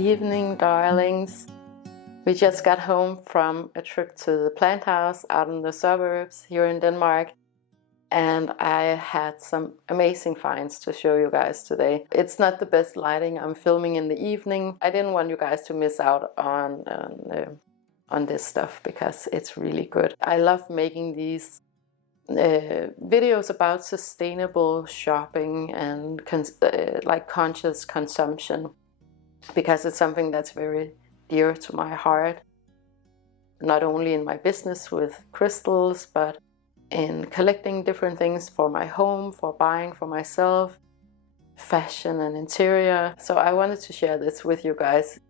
evening, darlings. We just got home from a trip to the plant house out in the suburbs here in Denmark, and I had some amazing finds to show you guys today. It's not the best lighting. I'm filming in the evening. I didn't want you guys to miss out on this stuff because it's really good. I love making these videos about sustainable shopping and like conscious consumption, because it's something that's very dear to my heart, not only in my business with crystals, but in collecting different things for my home, for buying for myself, fashion and interior. So I wanted to share this with you guys.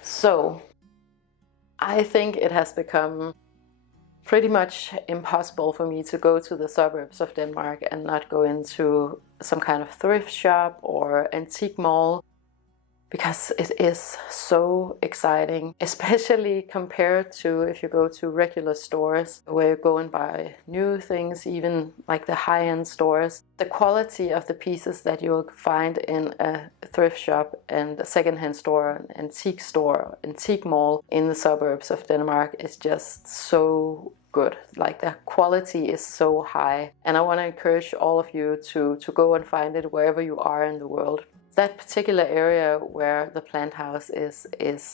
So I think it has become pretty much impossible for me to go to the suburbs of Denmark and not go into some kind of thrift shop or antique mall, because it is so exciting, especially compared to if you go to regular stores where you go and buy new things, even like the high-end stores. The quality of the pieces that you'll find in a thrift shop and a secondhand store, an antique mall in the suburbs of Denmark is just so good. Like the quality is so high, and I want to encourage all of you to go and find it wherever you are in the world. That particular area where the plant house is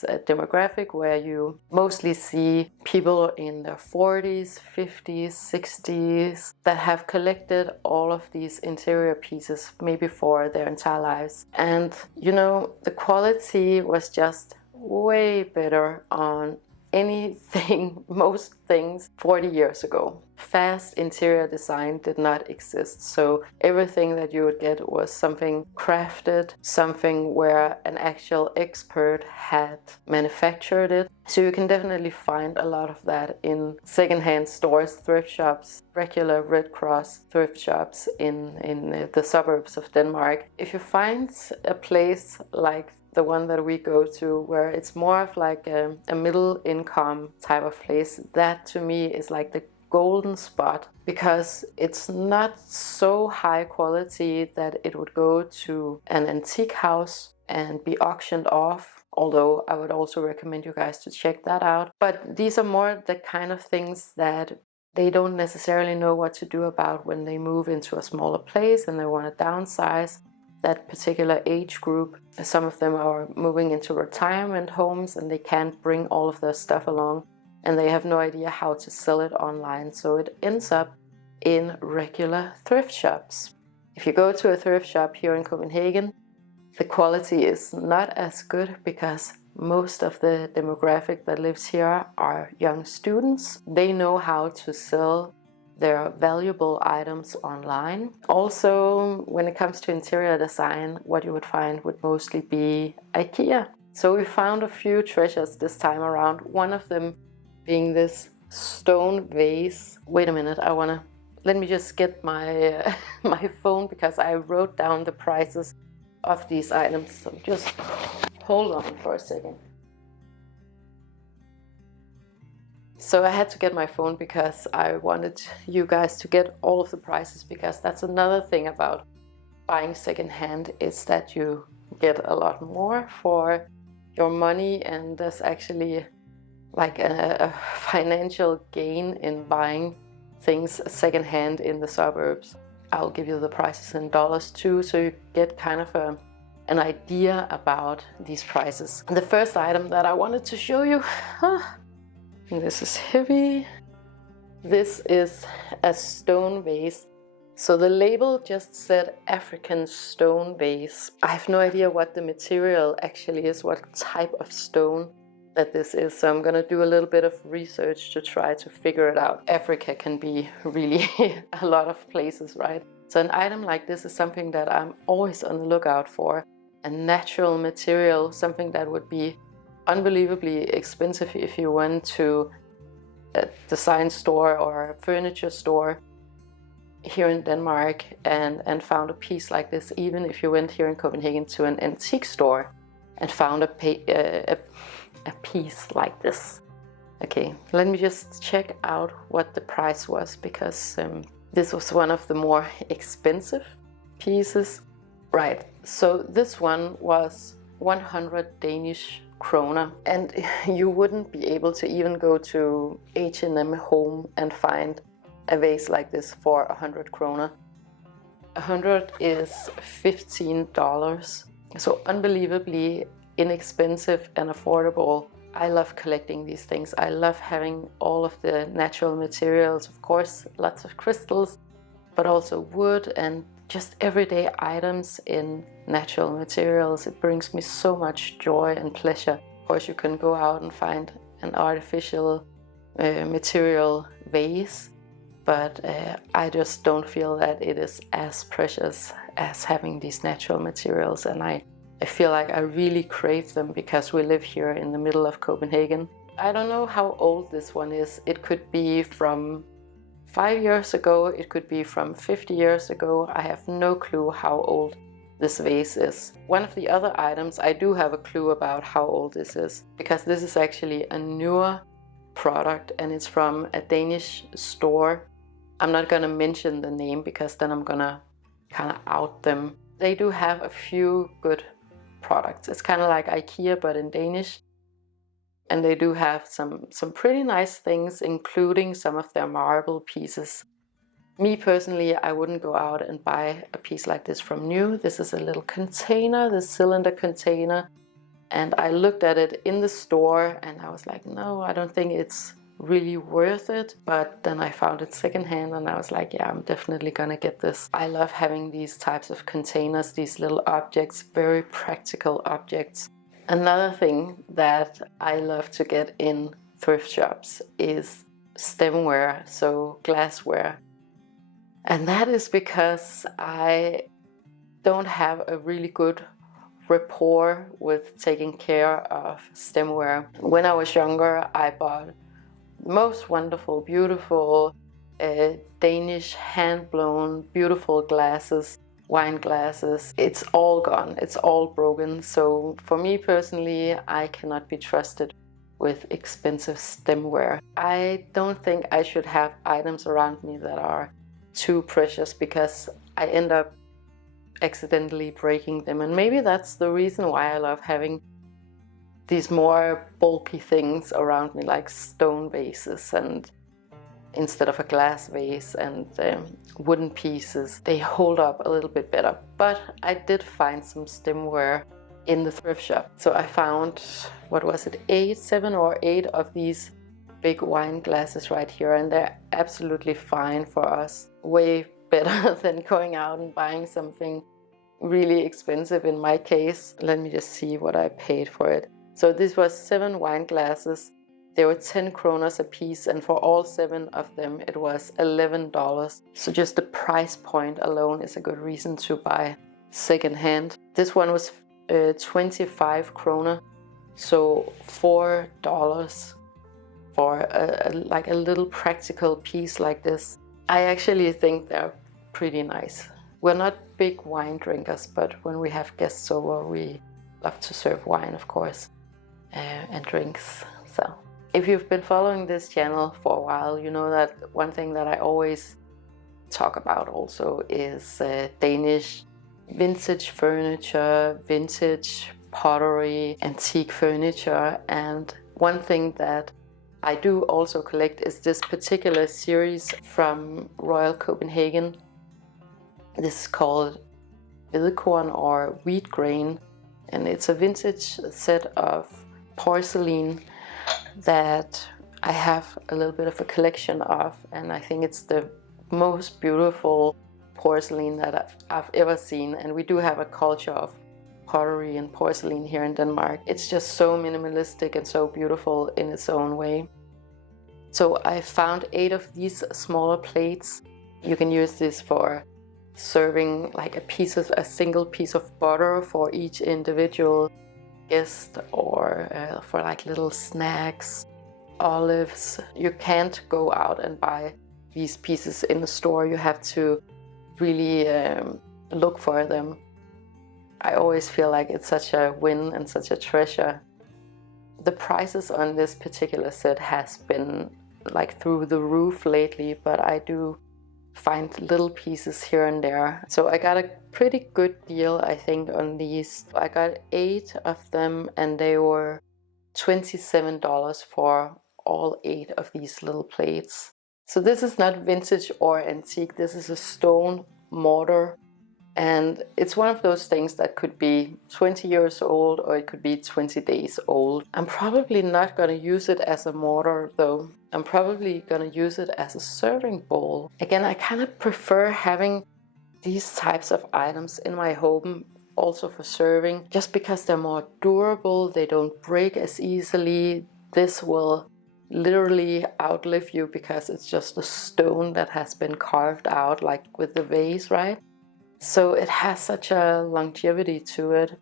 a demographic where you mostly see people in their 40s, 50s, 60s that have collected all of these interior pieces maybe for their entire lives. And you know, the quality was just way better on anything, most things 40 years ago. Fast interior design did not exist, so everything that you would get was something crafted, something where an actual expert had manufactured it. So you can definitely find a lot of that in secondhand stores, thrift shops, regular Red Cross thrift shops in the suburbs of Denmark. If you find a place like the one that we go to, where it's more of like a middle income type of place, that to me is like the golden spot, because it's not so high quality that it would go to an antique house and be auctioned off, although I would also recommend you guys to check that out. But these are more the kind of things that they don't necessarily know what to do about when they move into a smaller place and they want to downsize. That particular age group, some of them are moving into retirement homes and they can't bring all of their stuff along, and they have no idea how to sell it online, so it ends up in regular thrift shops. If you go to a thrift shop here in Copenhagen, the quality is not as good because most of the demographic that lives here are young students. They know how to sell their valuable items online. Also, when it comes to interior design, what you would find would mostly be IKEA. So we found a few treasures this time around, one of them being this stone vase. Wait a minute, let me just get my my phone, because I wrote down the prices of these items. So just hold on for a second. So I had to get my phone because I wanted you guys to get all of the prices, because that's another thing about buying secondhand, is that you get a lot more for your money, and there's actually like a financial gain in buying things secondhand in the suburbs. I'll give you the prices in dollars too, so you get kind of an idea about these prices. The first item that I wanted to show you, this is heavy. This is a stone vase. So the label just said African stone vase. I have no idea what the material actually is, what type of stone that this is. So I'm gonna do a little bit of research to try to figure it out. Africa can be really a lot of places, right? So an item like this is something that I'm always on the lookout for. A natural material, something that would be unbelievably expensive if you went to a design store or a furniture store here in Denmark and found a piece like this, even if you went here in Copenhagen to an antique store and found a piece like this. Okay, let me just check out what the price was, because this was one of the more expensive pieces. Right, so this one was 100 Danish kroner, and you wouldn't be able to even go to H&M Home and find a vase like this for 100 kroner. 100 is $15, so unbelievably inexpensive and affordable. I love collecting these things. I love having all of the natural materials, of course, lots of crystals, but also wood and just everyday items in natural materials. It brings me so much joy and pleasure. Of course, you can go out and find an artificial material vase, but I just don't feel that it is as precious as having these natural materials, and I feel like I really crave them because we live here in the middle of Copenhagen. I don't know how old this one is. It could be from 5 years ago, it could be from 50 years ago. I have no clue how old this vase is. One of the other items, I do have a clue about how old this is, because this is actually a newer product and it's from a Danish store. I'm not gonna mention the name because then I'm gonna kind of out them. They do have a few good products. It's kind of like IKEA but in Danish, and they do have some pretty nice things, including some of their marble pieces. Me personally, I wouldn't go out and buy a piece like this from new. This is a little container, this cylinder container, and I looked at it in the store and I was like, no, I don't think it's really worth it. But then I found it secondhand and I was like, yeah, I'm definitely gonna get this. I love having these types of containers, these little objects, very practical objects. Another thing that I love to get in thrift shops is stemware, so glassware. And that is because I don't have a really good rapport with taking care of stemware. When I was younger, I bought the most wonderful, beautiful Danish hand-blown, beautiful glasses, wine glasses. It's all gone, it's all broken. So for me personally, I cannot be trusted with expensive stemware. I don't think I should have items around me that are too precious because I end up accidentally breaking them. And maybe that's the reason why I love having these more bulky things around me, like stone vases, and instead of a glass vase, and wooden pieces. They hold up a little bit better. But I did find some stemware in the thrift shop. So I found, what was it, 7 or 8 of these big wine glasses right here, and they're absolutely fine for us. Way better than going out and buying something really expensive in my case. Let me just see what I paid for it. So this was 7 wine glasses. They were 10 kroners a piece, and for all 7 of them it was $11. So just the price point alone is a good reason to buy secondhand. This one was 25 kroner, so $4 for like a little practical piece like this. I actually think they're pretty nice. We're not big wine drinkers, but when we have guests over, we love to serve wine, of course, and drinks. So if you've been following this channel for a while, you know that one thing that I always talk about also is Danish vintage furniture, vintage pottery, antique furniture. And one thing that I do also collect is this particular series from Royal Copenhagen. This is called Decor or wheat grain, and it's a vintage set of porcelain that I have a little bit of a collection of, and I think it's the most beautiful porcelain that I've ever seen. And we do have a culture of pottery and porcelain here in Denmark. It's just so minimalistic and so beautiful in its own way. So I found 8 of these smaller plates. You can use this for serving like a single piece of butter for each individual guest, or for like little snacks, olives. You can't go out and buy these pieces in the store. You have to really look for them. I always feel like it's such a win and such a treasure. The prices on this particular set has been like through the roof lately, but I do find little pieces here and there. So I got a pretty good deal, I think, on these. I got 8 of them and they were $27 for all 8 of these little plates. So this is not vintage or antique, this is a stone mortar, and it's one of those things that could be 20 years old or it could be 20 days old. I'm probably not going to use it as a mortar though. I'm probably going to use it as a serving bowl. Again, I kind of prefer having these types of items in my home also for serving, just because they're more durable, they don't break as easily. This will literally outlive you because it's just a stone that has been carved out, like with the vase, right? So it has such a longevity to it,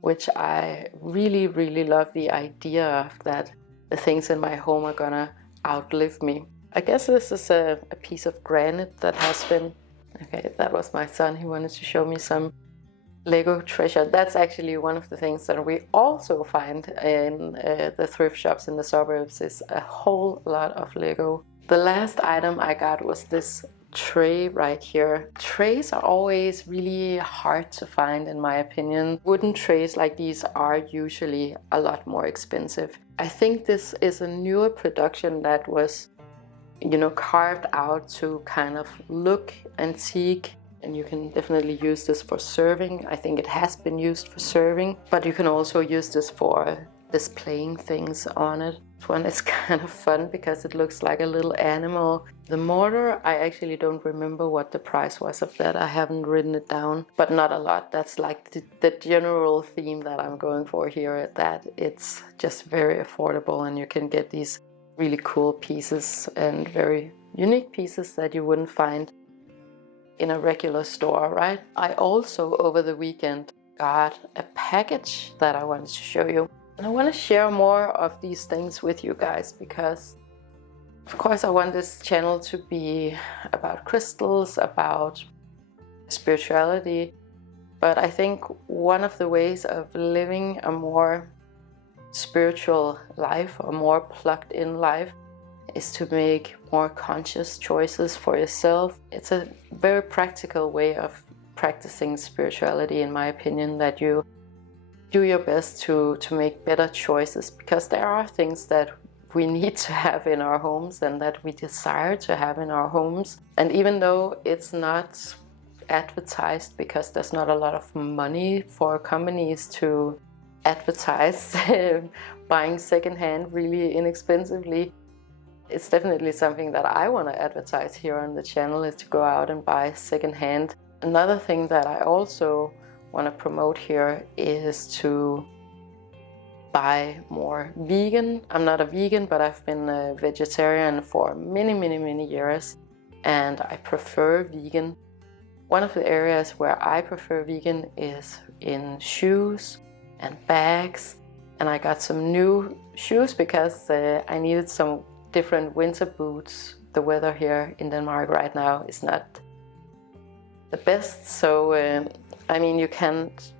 which I really, really love the idea of, that the things in my home are gonna outlive me. I guess this is a piece of granite that has been, okay, that was my son, he wanted to show me some Lego treasure. That's actually one of the things that we also find in the thrift shops in the suburbs, is a whole lot of Lego. The last item I got was this tray right here. Trays are always really hard to find in my opinion. Wooden trays like these are usually a lot more expensive. I think this is a newer production that was, you know, carved out to kind of look antique, and you can definitely use this for serving. I think it has been used for serving, but you can also use this for displaying things on it. This one is kind of fun because it looks like a little animal. The mortar, I actually don't remember what the price was of that. I haven't written it down, but not a lot. That's like the general theme that I'm going for here, that it's just very affordable and you can get these really cool pieces and very unique pieces that you wouldn't find in a regular store, right? I also, over the weekend, got a package that I wanted to show you. And I want to share more of these things with you guys because, of course, I want this channel to be about crystals, about spirituality. But I think one of the ways of living a more spiritual life, a more plugged in life, is to make more conscious choices for yourself. It's a very practical way of practicing spirituality, in my opinion, that you do your best to make better choices, because there are things that we need to have in our homes and that we desire to have in our homes. And even though it's not advertised, because there's not a lot of money for companies to advertise buying secondhand really inexpensively, it's definitely something that I want to advertise here on the channel, is to go out and buy secondhand. Another thing that I also want to promote here is to buy more vegan. I'm not a vegan, but I've been a vegetarian for many years, and I prefer vegan. One of the areas where I prefer vegan is in shoes and bags, and I got some new shoes because I needed some different winter boots. The weather here in Denmark right now is not the best, so I mean, you can't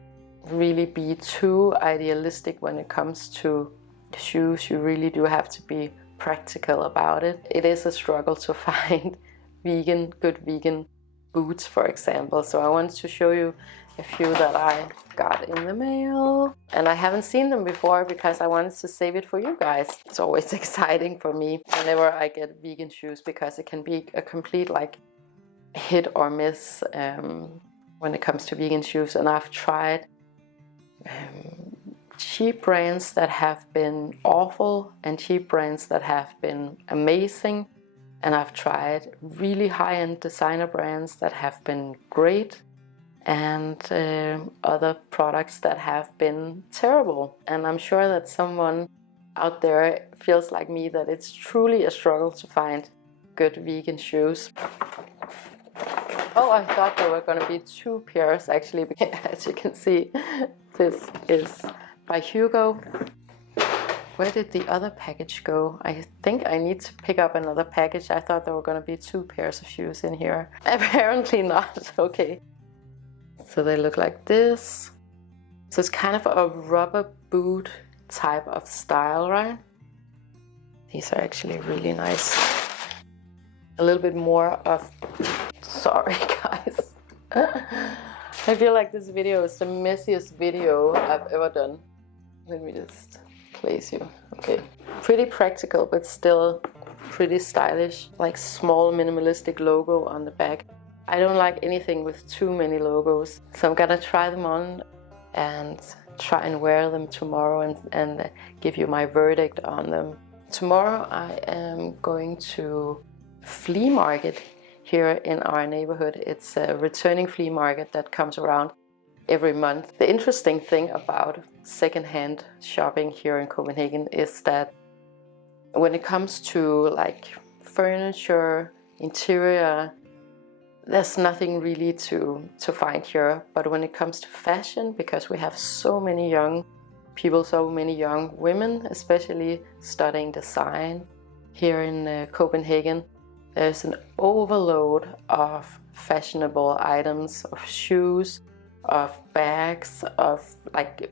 really be too idealistic when it comes to shoes. You really do have to be practical about it. It is a struggle to find good vegan boots, for example. So I wanted to show you a few that I got in the mail. And I haven't seen them before because I wanted to save it for you guys. It's always exciting for me whenever I get vegan shoes, because it can be a complete like hit or miss when it comes to vegan shoes. And I've tried cheap brands that have been awful and cheap brands that have been amazing, and I've tried really high-end designer brands that have been great, and other products that have been terrible. And I'm sure that someone out there feels like me, that it's truly a struggle to find good vegan shoes. Oh, I thought there were going to be 2 pairs actually, because as you can see, this is by Hugo. Where did the other package go? I think I need to pick up another package. I thought there were going to be 2 pairs of shoes in here. Apparently not. Okay. So they look like this. So it's kind of a rubber boot type of style, right? These are actually really nice. A little bit more of sorry guys. I feel like this video is the messiest video I've ever done. Let me just place you. Okay. Pretty practical, but still pretty stylish. Like small minimalistic logo on the back. I don't like anything with too many logos. So I'm gonna try them on and try and wear them tomorrow and give you my verdict on them. Tomorrow I am going to flea market here in our neighborhood. It's a returning flea market that comes around every month. The interesting thing about secondhand shopping here in Copenhagen is that when it comes to like furniture, interior, there's nothing really to find here. But when it comes to fashion, because we have so many young people, so many young women especially studying design here in Copenhagen, there's an overload of fashionable items, of shoes, of bags, of like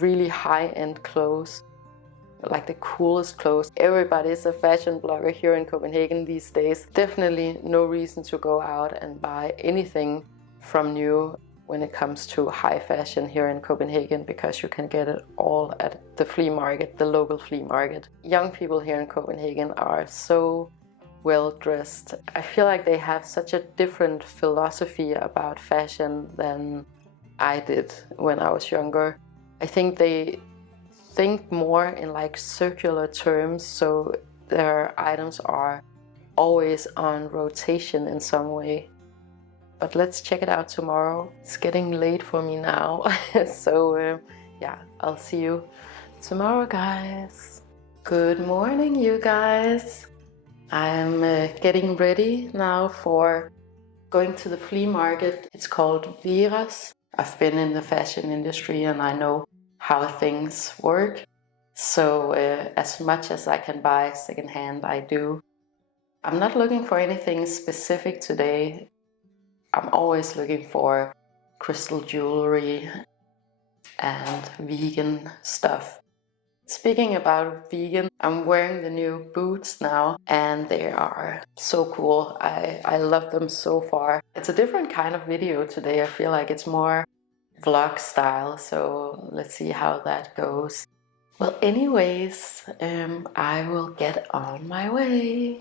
really high-end clothes, like the coolest clothes. Everybody's a fashion blogger here in Copenhagen these days. Definitely no reason to go out and buy anything from new when it comes to high fashion here in Copenhagen, because you can get it all at the flea market, the local flea market. Young people here in Copenhagen are so well dressed. I feel like they have such a different philosophy about fashion than I did when I was younger. I think they think more in like circular terms, so their items are always on rotation in some way. But let's check it out tomorrow. It's getting late for me now. So yeah, I'll see you tomorrow, guys. Good morning, you guys. I'm getting ready now for going to the flea market. It's called Veras. I've been in the fashion industry and I know how things work. So as much as I can buy secondhand, I do. I'm not looking for anything specific today. I'm always looking for crystal jewelry and vegan stuff. Speaking about vegan, I'm wearing the new boots now and they are so cool. I love them so far. It's a different kind of video today. I feel like it's more vlog style, so let's see how that goes. Well, anyways, I will get on my way.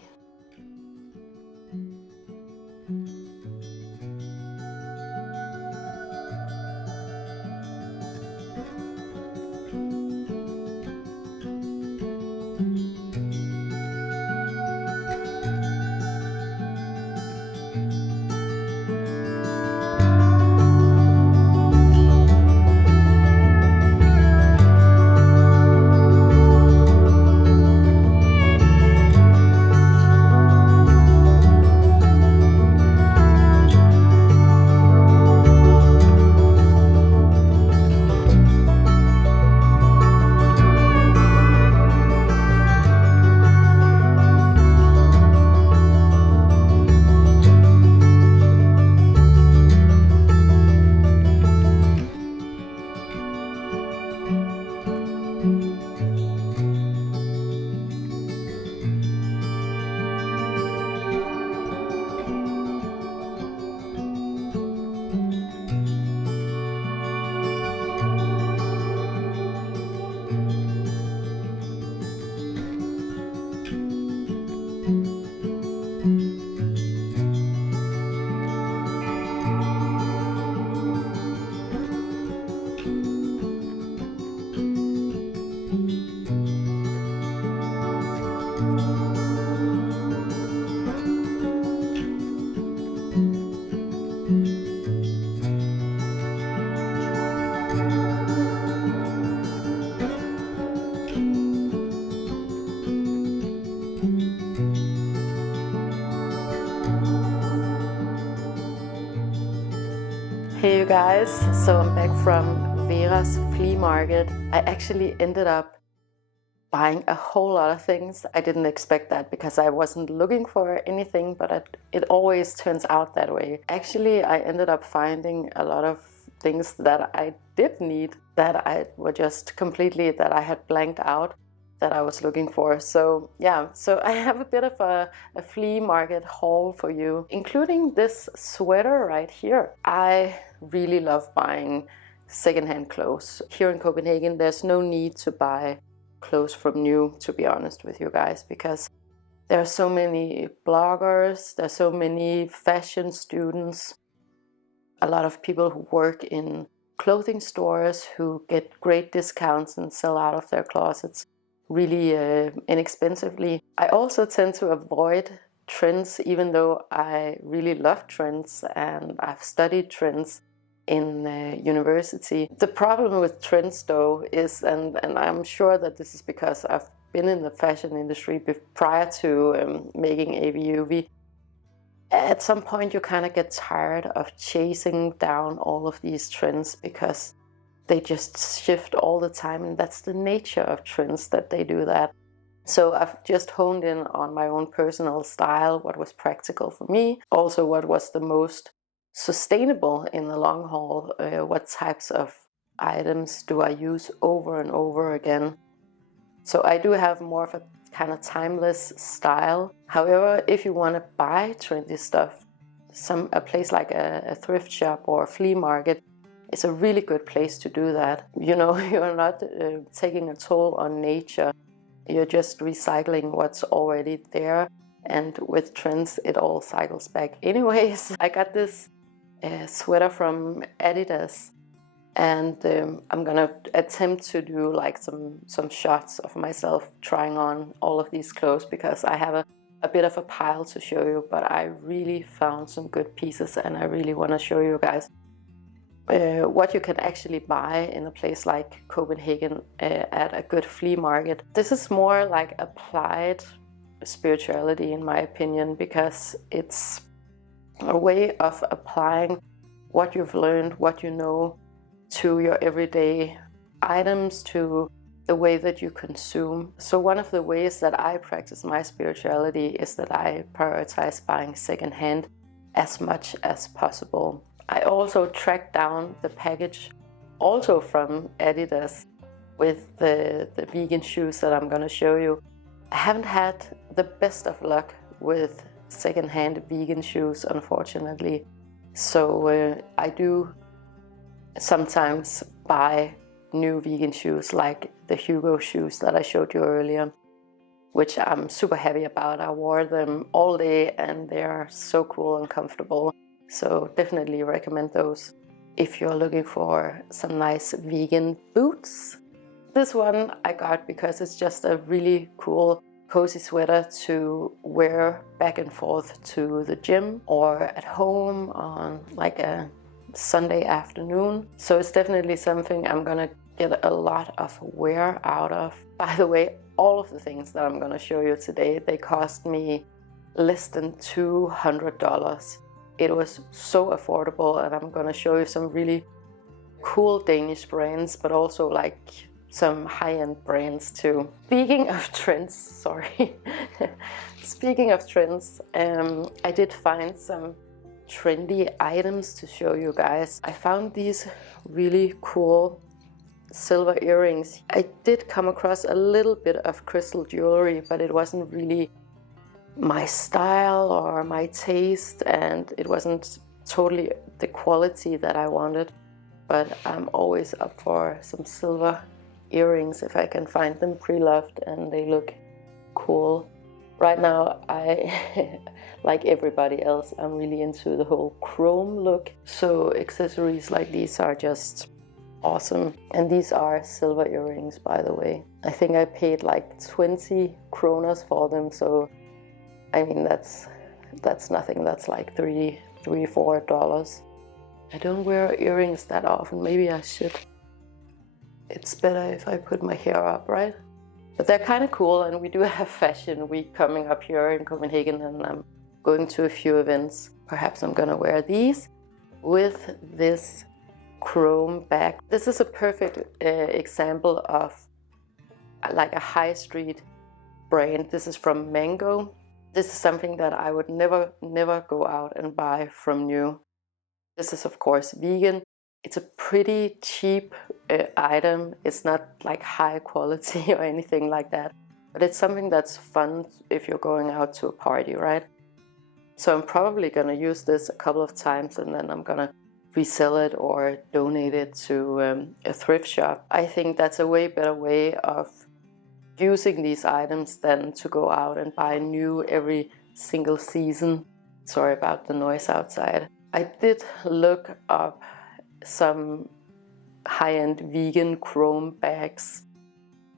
Hey you guys, so I'm back from Veras flea market. I actually ended up buying a whole lot of things. I didn't expect that because I wasn't looking for anything, but it always turns out that way. Actually, I ended up finding a lot of things that I did need, that I were just completely, that I had blanked out, that I was looking for. So yeah, so I have a bit of a flea market haul for you, including this sweater right here. I really love buying secondhand clothes. Here in Copenhagen, there's no need to buy clothes from new, to be honest with you guys, because there are so many bloggers, there's so many fashion students, a lot of people who work in clothing stores who get great discounts and sell out of their closets really inexpensively. I also tend to avoid trends, even though I really love trends and I've studied trends in university. The problem with trends though is, and I'm sure that this is because I've been in the fashion industry prior to making AVIUVI, at some point you kind of get tired of chasing down all of these trends because they just shift all the time, and that's the nature of trends, that they do that. So I've just honed in on my own personal style, what was practical for me, also what was the most sustainable in the long haul, what types of items do I use over and over again. So I do have more of a kind of timeless style. However, if you want to buy trendy stuff, a place like a thrift shop or a flea market is a really good place to do that. You know, you're not taking a toll on nature. You're just recycling what's already there, and with trends it all cycles back. Anyways, I got this sweater from Adidas, and I'm gonna attempt to do like some shots of myself trying on all of these clothes, because I have a bit of a pile to show you, but I really found some good pieces and I really want to show you guys what you can actually buy in a place like Copenhagen at a good flea market. This is more like applied spirituality in my opinion, because it's a way of applying what you've learned, what you know, to your everyday items, to the way that you consume. So one of the ways that I practice my spirituality is that I prioritize buying secondhand as much as possible. I also tracked down the package, also from Adidas, with the vegan shoes that I'm gonna show you. I haven't had the best of luck with secondhand vegan shoes, unfortunately. So I do sometimes buy new vegan shoes, like the Hugo shoes that I showed you earlier, which I'm super happy about. I wore them all day and they are so cool and comfortable. So definitely recommend those if you're looking for some nice vegan boots. This one I got because it's just a really cool cozy sweater to wear back and forth to the gym or at home on like a Sunday afternoon. So it's definitely something I'm gonna get a lot of wear out of. By the way, all of the things that I'm gonna show you today, they cost me less than $200. It was so affordable, and I'm gonna show you some really cool Danish brands, but also like some high-end brands too. Speaking of trends, sorry. Speaking of trends, I did find some trendy items to show you guys. I found these really cool silver earrings. I did come across a little bit of crystal jewelry, but it wasn't really my style or my taste, and it wasn't totally the quality that I wanted. But I'm always up for some silver earrings if I can find them pre-loved and they look cool. Right now, I, like everybody else, I'm really into the whole chrome look. So accessories like these are just awesome. And these are silver earrings, by the way. I think I paid like 20 kroners for them. So, I mean, that's nothing. That's like $3-4. I don't wear earrings that often. Maybe I should. It's better if I put my hair up, right? But they're kind of cool, and we do have Fashion Week coming up here in Copenhagen, and I'm going to a few events. Perhaps I'm gonna wear these with this chrome bag. This is a perfect example of like a high street brand. This is from Mango. This is something that I would never go out and buy from new. This is of course vegan, It's a pretty cheap item. It's not like high quality or anything like that, but it's something that's fun if you're going out to a party, right? So I'm probably gonna use this a couple of times and then I'm gonna resell it or donate it to a thrift shop. I think that's a way better way of using these items than to go out and buy new every single season. Sorry about the noise outside. I did look up some high-end vegan chrome bags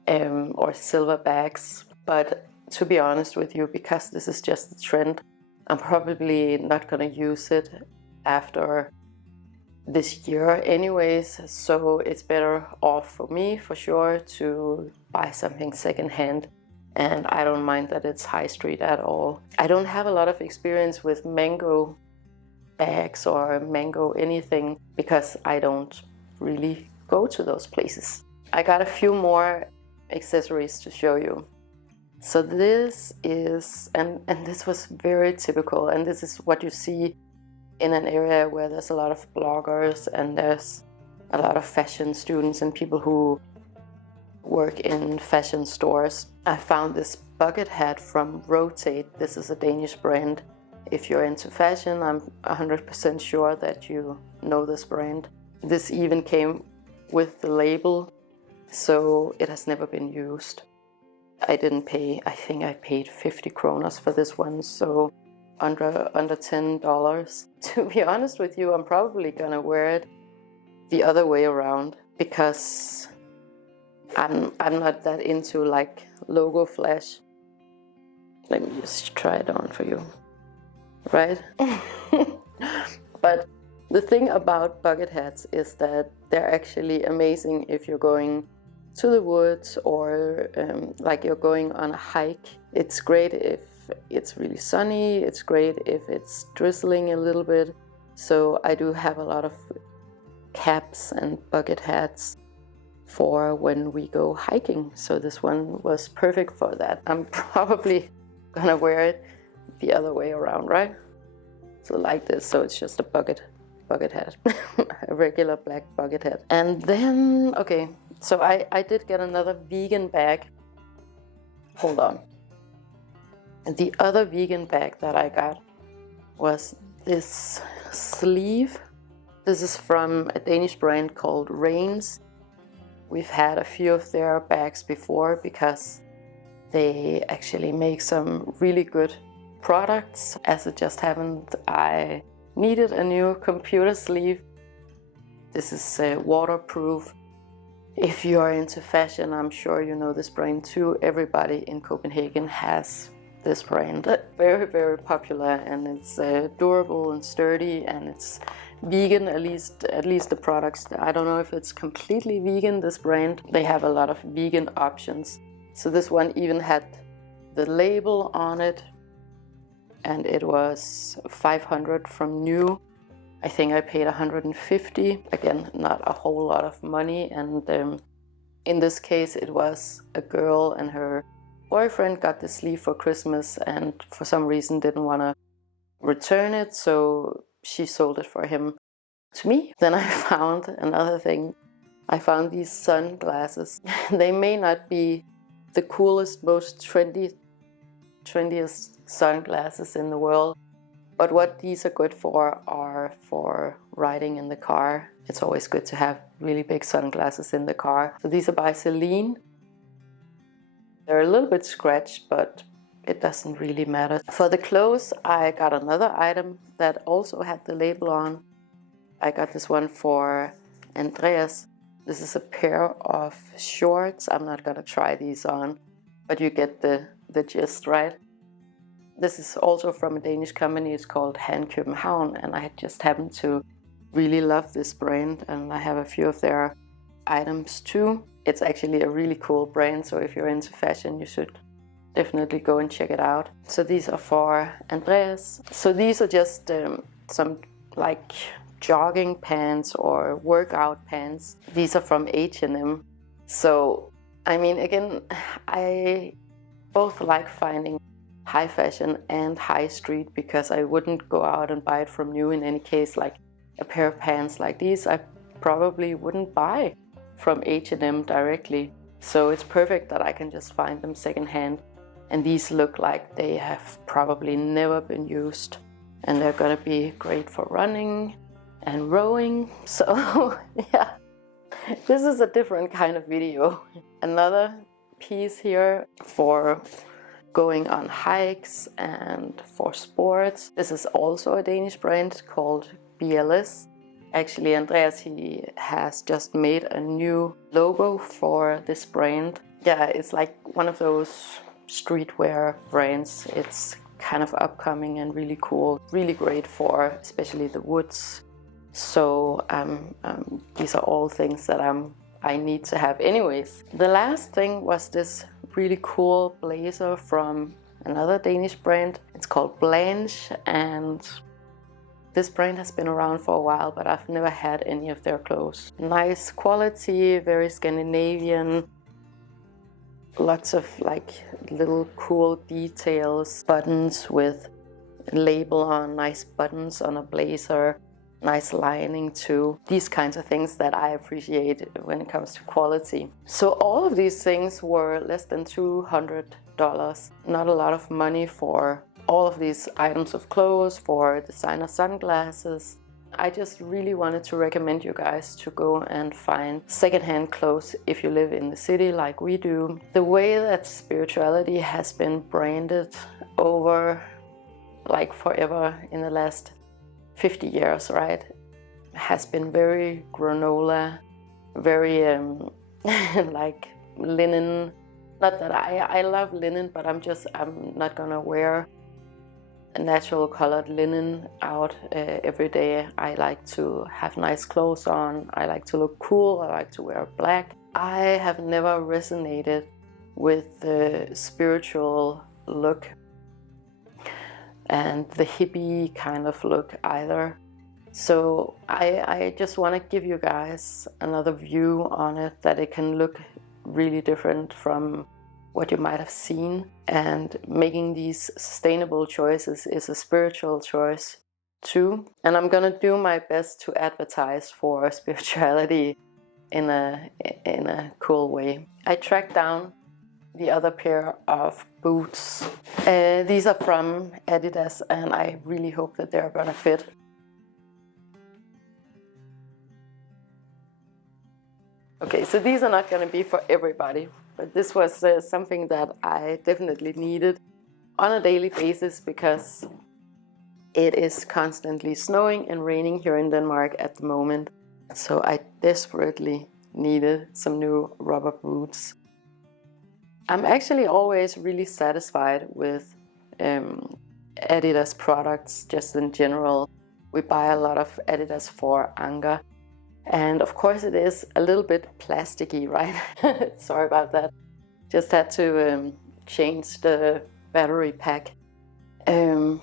or silver bags, but to be honest with you, because this is just a trend, I'm probably not gonna use it after this year anyways, so it's better off for me for sure to buy something secondhand, and I don't mind that it's high street at all. I don't have a lot of experience with mango bags or mango anything because I don't really go to those places. I got a few more accessories to show you. So this is, and this was very typical, and this is what you see in an area where there's a lot of bloggers and there's a lot of fashion students and people who work in fashion stores. I found this bucket hat from Rotate. This is a Danish brand. If you're into fashion, I'm 100% sure that you know this brand. This even came with the label, so it has never been used. I didn't pay, I think I paid 50 kronas for this one, so under $10. To be honest with you, I'm probably gonna wear it the other way around because I'm not that into like logo flash. Let me just try it on for you, right? But the thing about bucket hats is that they're actually amazing if you're going to the woods or like you're going on a hike. It's great if it's really sunny, it's great if it's drizzling a little bit. So I do have a lot of caps and bucket hats for when we go hiking. So this one was perfect for that. I'm probably gonna wear it the other way around, right? So like this, so it's just a bucket hat, a regular black bucket hat. And then, okay, so I did get another vegan bag. Hold on. And the other vegan bag that I got was this sleeve. This is from a Danish brand called Rains. We've had a few of their bags before because they actually make some really good products. As it just happened, I needed a new computer sleeve. This is waterproof. If you are into fashion, I'm sure you know this brand too. Everybody in Copenhagen has this brand. Very, very popular, and it's durable and sturdy, and it's vegan, at least the products. I don't know if it's completely vegan, this brand. They have a lot of vegan options. So this one even had the label on it, and it was 500 from new. I think I paid 150. Again, not a whole lot of money, and in this case it was a girl and her boyfriend got the sleeve for Christmas and for some reason didn't want to return it, so she sold it for him to me. Then I found another thing. I found these sunglasses. They may not be the coolest, most trendiest sunglasses in the world, but what these are good for are for riding in the car. It's always good to have really big sunglasses in the car. So these are by Celine. They're a little bit scratched, but it doesn't really matter. For the clothes, I got another item that also had the label on. I got this one for Andreas. This is a pair of shorts. I'm not gonna try these on, but you get the gist, right? This is also from a Danish company. It's called Copenhagen, and I just happen to really love this brand, and I have a few of their items too. It's actually a really cool brand, so if you're into fashion, you should definitely go and check it out. So these are for Andreas. So these are just some like jogging pants or workout pants. These are from H&M. So, I mean, again, I both like finding high fashion and high street because I wouldn't go out and buy it from new in any case. Like a pair of pants like these, I probably wouldn't buy from H&M directly. So it's perfect that I can just find them secondhand. And these look like they have probably never been used. And they're gonna be great for running and rowing. So yeah, this is a different kind of video. Another piece here for going on hikes and for sports. This is also a Danish brand called BLS. Actually, Andreas, he has just made a new logo for this brand. Yeah, it's like one of those streetwear brands. It's kind of upcoming and really cool. Really great for especially the woods. So these are all things that I need to have anyways. The last thing was this really cool blazer from another Danish brand. It's called Blanche, and this brand has been around for a while, but I've never had any of their clothes. Nice quality, very Scandinavian. Lots of like little cool details. Buttons with label on, nice buttons on a blazer. Nice lining too. These kinds of things that I appreciate when it comes to quality. So all of these things were less than $200. Not a lot of money for all of these items of clothes, for designer sunglasses. I just really wanted to recommend you guys to go and find secondhand clothes if you live in the city like we do. The way that spirituality has been branded over like forever in the last 50 years, right? Has been very granola, very like linen. Not that I love linen, but I'm not gonna wear a natural colored linen out every day. I like to have nice clothes on. I like to look cool. I like to wear black. I have never resonated with the spiritual look and the hippie kind of look either. So I just want to give you guys another view on it, that it can look really different from what you might have seen. And making these sustainable choices is a spiritual choice too. And I'm gonna do my best to advertise for spirituality in a cool way. I tracked down the other pair of boots. These are from Adidas, and I really hope that they're gonna fit. Okay, so these are not gonna be for everybody, but this was something that I definitely needed on a daily basis because it is constantly snowing and raining here in Denmark at the moment. So I desperately needed some new rubber boots. I'm actually always really satisfied with Adidas products just in general. We buy a lot of Adidas for Anker. And of course it is a little bit plasticky, right? Sorry about that. Just had to change the battery pack and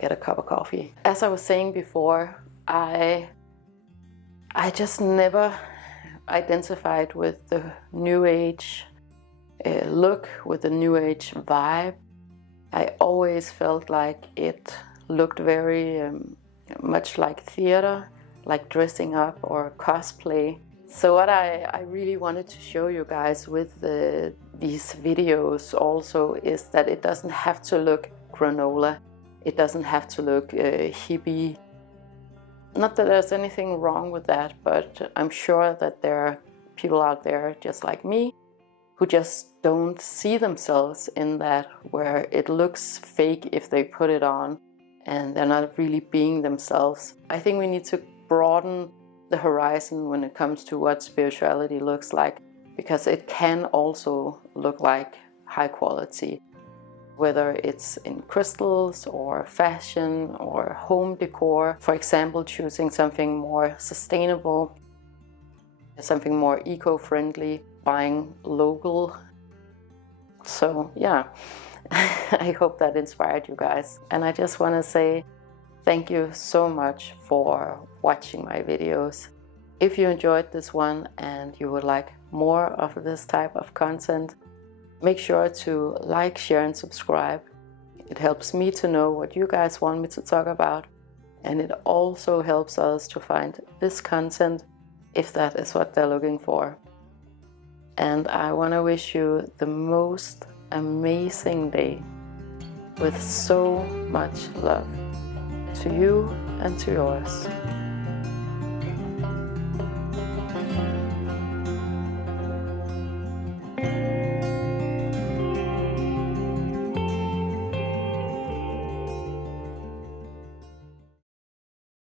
get a cup of coffee. As I was saying before, I just never identified with the New Age look, with the New Age vibe. I always felt like it looked very much like theater, like dressing up or cosplay. So what I really wanted to show you guys with these videos also is that it doesn't have to look granola. It doesn't have to look hippie. Not that there's anything wrong with that, but I'm sure that there are people out there just like me who just don't see themselves in that, where it looks fake if they put it on and they're not really being themselves. I think we need to broaden the horizon when it comes to what spirituality looks like, because it can also look like high quality, whether it's in crystals or fashion or home decor. For example, choosing something more sustainable, something more eco-friendly, buying local. So yeah, I hope that inspired you guys. And I just want to say thank you so much for watching my videos. If you enjoyed this one and you would like more of this type of content, make sure to like, share and subscribe. It helps me to know what you guys want me to talk about, and it also helps us to find this content if that is what they're looking for. And I want to wish you the most amazing day with so much love to you and to yours.